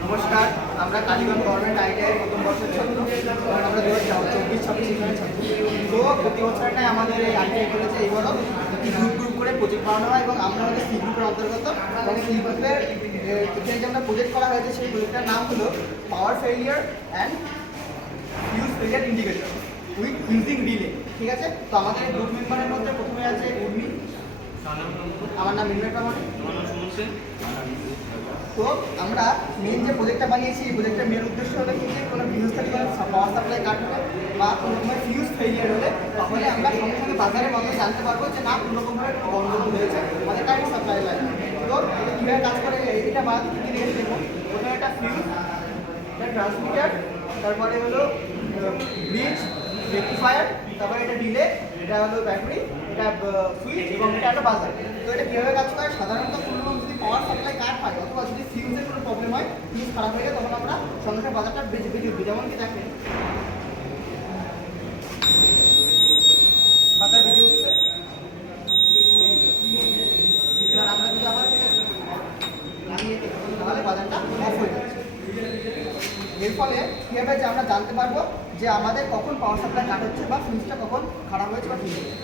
নমস্কার, আমরা Kaliganj government ITI প্রথম বর্ষের ছাত্র। আমরা 2024-26 সেশনের ছাত্র। তো প্রতি বছরটাই আমাদের এই আইটিআই কলেজে এইবারও গ্রুপ গ্রুপ করে প্রজেক্ট বানানো হয় এবং আমরা আমাদের সি গ্রুপের অন্তর্গত এবং সি গ্রুপের এখানে যে আমরা প্রজেক্ট করা হয়েছে সেই প্রজেক্টটার নাম হলো power failure and fuse failure indicator with using relay. ঠিক আছে, তো আমাদের গ্রুপ মেম্বারের মধ্যে প্রথমে আছে উর্মি, আমার নাম মিনমেট প্রামাণিক। তো আমরা মেন যে প্রজেক্টটা বানিয়েছি এই প্রজেক্টের মেন উদ্দেশ্য হলো কি, যে কোনো ফিউজ থেকে কোনো পাওয়ার সাপ্লাই কাট হলে বা কোনো রকমের ফিউজ ফেলিয়ার হলে তাহলে আমরা সঙ্গে সঙ্গে বাজারের মধ্যে জানতে পারবো যে না কোনো রকমভাবে গন্ডগোল হয়েছে আমাদের কারেন্ট সাপ্লাই লাইন। তো এটা কীভাবে কাজ করে এটা বাদ কী জিনিস দেখুন। প্রথমে একটা ফিউজ, একটা ট্রান্সমিটার, তারপরে হলো ব্রিজ, রেক্টিফায়ার, তারপরে এটা ডিলে, এটা হলো ব্যাটারি, এটা সুইচ এবং এটা একটা বাজার। তো এটা কীভাবে কাজ করে, সাধারণত কোনো যদি পাওয়ার সাপ্লাই কাট হয় অথবা যদি ফিউজের কোনো প্রবলেম হয়, ফিউজ খারাপ হয়ে যায়, তখন আমরা সঙ্গে সঙ্গে বাজারটা বেজে উঠবে। যেমন কি দেখেন বাজার বেজে উঠছে, এবার আমরা যদি আবার নামিয়ে দিই তাহলে বাজারটা অফ হয়ে যাচ্ছে। এর ফলে কী হবে যে আমরা জানতে পারবো যে আমাদের কখন পাওয়ার সাপ্লাই কাট হচ্ছে বা ফিউজটা কখন খারাপ হয়েছে বা ঠিক হয়েছে।